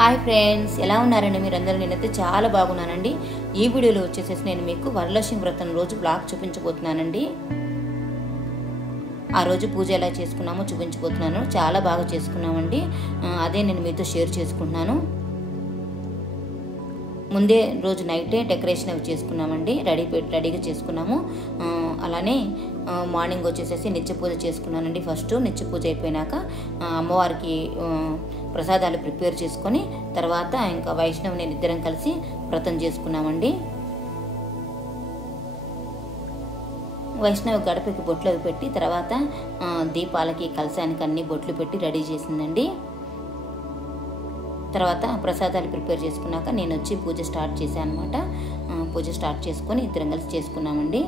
Hi friends, ఎలా ఉన్నారండి మీరందరూ? నేనైతే చాలా బాగున్నానండి. ఈ వీడియోలో వచ్చేసేసి నేను మీకు వరలక్ష్మి వ్రతం రోజు బ్లాగ్ చూపించబోతున్నానండి. ఆ రోజు పూజ ఎలా చేసుకున్నామో చూపించబోతున్నాను. చాలా బాగా చేసుకున్నామండి. అదే నేను మీతో షేర్ చేసుకుంటున్నాను. ముందే రోజు నైటే డెకరేషన్ అవి చేసుకున్నామండి. రెడీగా చేసుకున్నాము. అలానే మార్నింగ్ వచ్చేసేసి నిత్య పూజ చేసుకున్నానండి. ఫస్ట్ నిత్య పూజ అయిపోయినాక అమ్మవారికి ప్రసాదాలు ప్రిపేర్ చేసుకొని తర్వాత ఇంకా వైష్ణవ్ నేను ఇద్దరం కలిసి వ్రతం చేసుకున్నామండి. వైష్ణవ్ గడపకి బొట్లు అవి పెట్టి తర్వాత దీపాలకి కలశానికి అన్ని బొట్లు పెట్టి రెడీ చేసిందండి. తర్వాత ప్రసాదాలు ప్రిపేర్ చేసుకున్నాక నేను వచ్చి పూజ స్టార్ట్ చేశాను అనమాట. పూజ స్టార్ట్ చేసుకొని ఇద్దరం కలిసి చేసుకున్నామండి.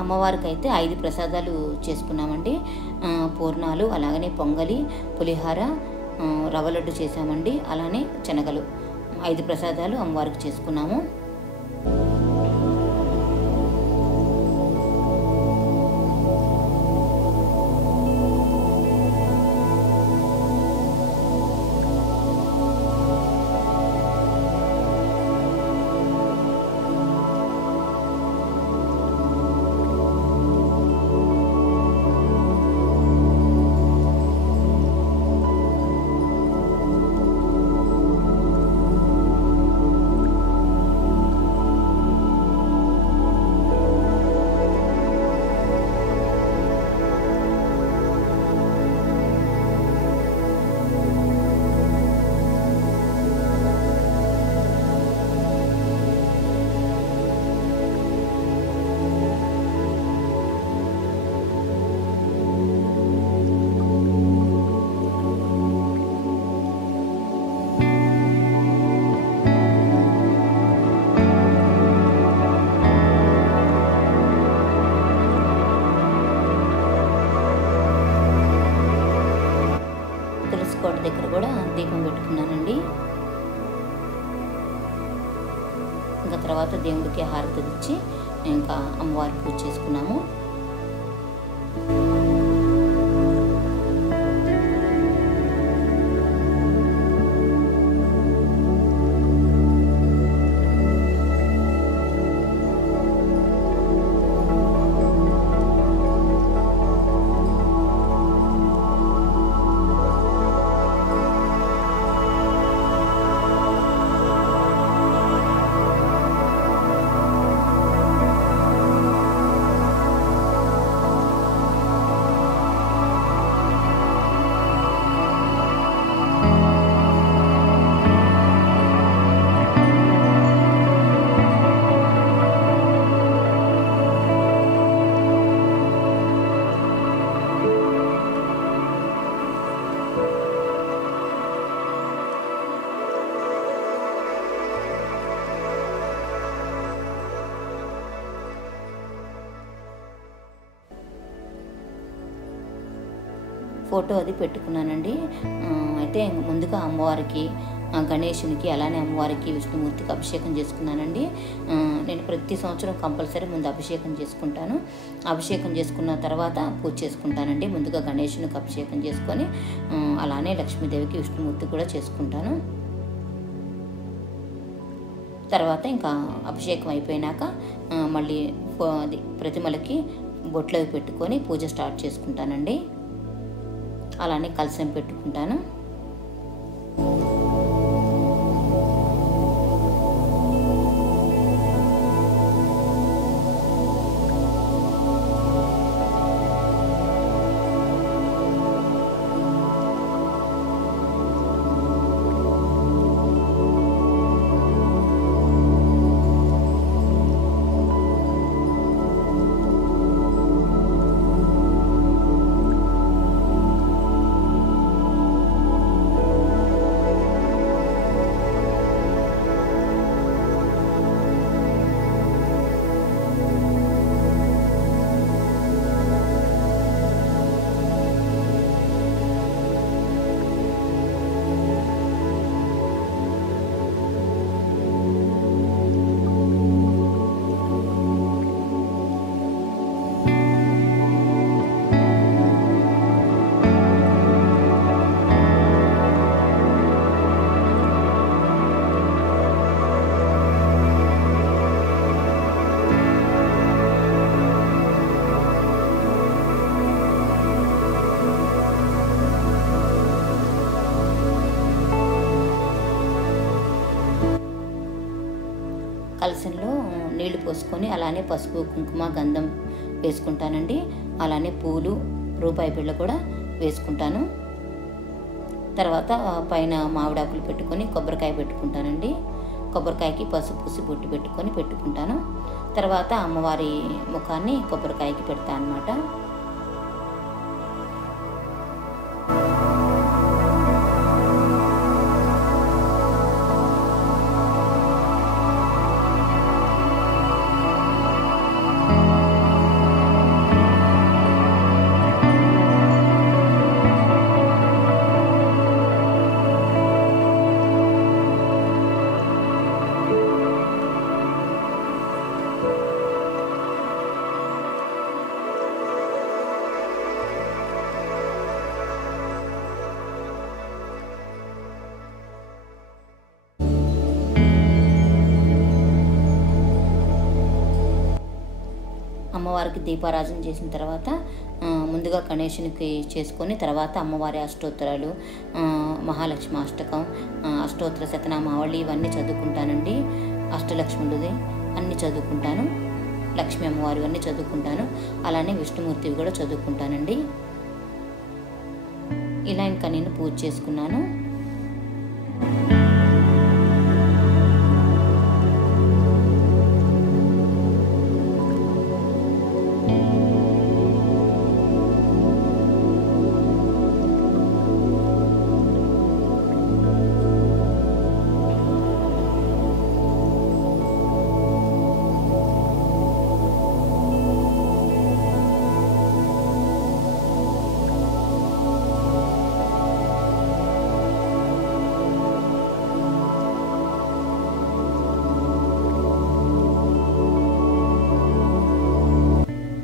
అమ్మవారికి అయితే 5 ప్రసాదాలు చేసుకున్నామండి. పూర్ణాలు, అలాగనే పొంగలి, పులిహార, రవ్వ లడ్డు చేసామండి. అలానే శనగలు 5 ప్రసాదాలు అమ్మవారికి చేసుకున్నాము. కోట దగ్గర కూడా దీపం పెట్టుకున్నానండి. ఇంకా తర్వాత దేవుడికి హారతి ఇచ్చి ఇంకా అమ్మవారి పూజ చేసుకున్నాము. ఫోటో అది పెట్టుకున్నానండి. అయితే ముందుగా అమ్మవారికి, గణేశునికి, అలానే అమ్మవారికి, విష్ణుమూర్తికి అభిషేకం చేసుకున్నానండి. నేను ప్రతి సంవత్సరం కంపల్సరీ ముందు అభిషేకం చేసుకుంటాను. అభిషేకం చేసుకున్న తర్వాత పూజ చేసుకుంటానండి. ముందుగా గణేశునికి అభిషేకం చేసుకొని అలానే లక్ష్మీదేవికి, విష్ణుమూర్తికి కూడా చేసుకుంటాను. తర్వాత ఇంకా అభిషేకం అయిపోయినాక మళ్ళీ ప్రతిమలకి బొట్లు పెట్టుకొని పూజ స్టార్ట్ చేసుకుంటానండి. అలానే కలశం పెట్టుకుంటాను. కలశంలో నీళ్లు పోసుకొని అలానే పసుపు కుంకుమ గంధం వేసుకుంటానండి. అలానే పూలు రూపాయి బిళ్ళ కూడా వేసుకుంటాను. తర్వాత పైన మామిడాకులు పెట్టుకొని కొబ్బరికాయ పెట్టుకుంటానండి. కొబ్బరికాయకి పసుపు పూసి బొట్టు పెట్టుకుంటాను. తర్వాత అమ్మవారి ముఖాన్ని కొబ్బరికాయకి పెడతాను అన్నమాట. అమ్మవారికి దీపారాజన చేసిన తర్వాత ముందుగా గణేశునికి చేసుకొని తర్వాత అమ్మవారి అష్టోత్తరాలు, మహాలక్ష్మి అష్టకం, అష్టోత్తర శతనామావళి ఇవన్నీ చదువుకుంటానండి. అష్టలక్ష్ములది అన్నీ చదువుకుంటాను. లక్ష్మీ అమ్మవారి అన్నీ చదువుకుంటాను. అలానే విష్ణుమూర్తివి కూడా చదువుకుంటానండి. ఇలా ఇంకా నేను పూజ చేసుకున్నాను.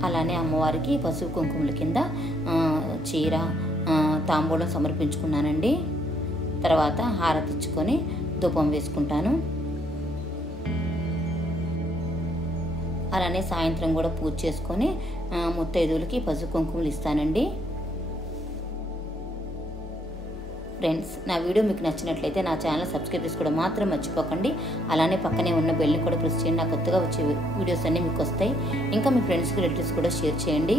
అలానే అమ్మవారికి పసుపు కుంకుమల కింద చీర తాంబూలం సమర్పించుకున్నానండి. తర్వాత హారతి ఇచ్చుకొని ధూపం వేసుకుంటాను. అలానే సాయంత్రం కూడా పూజ చేసుకొని ముత్తైదువులకి పసుపు కుంకుమలు ఇస్తానండి. ఫ్రెండ్స్, నా వీడియో మీకు నచ్చినట్లయితే నా ఛానల్ సబ్స్క్రైబ్ చేసుకోవడం మాత్రం మర్చిపోకండి. అలానే పక్కనే ఉన్న బెల్ని కూడా ప్రెస్ చేయండి. నాకు కొత్తగా వచ్చే వీడియోస్ అన్నీ మీకు వస్తాయి. ఇంకా మీ ఫ్రెండ్స్కి రిలేటివ్స్ కూడా షేర్ చేయండి.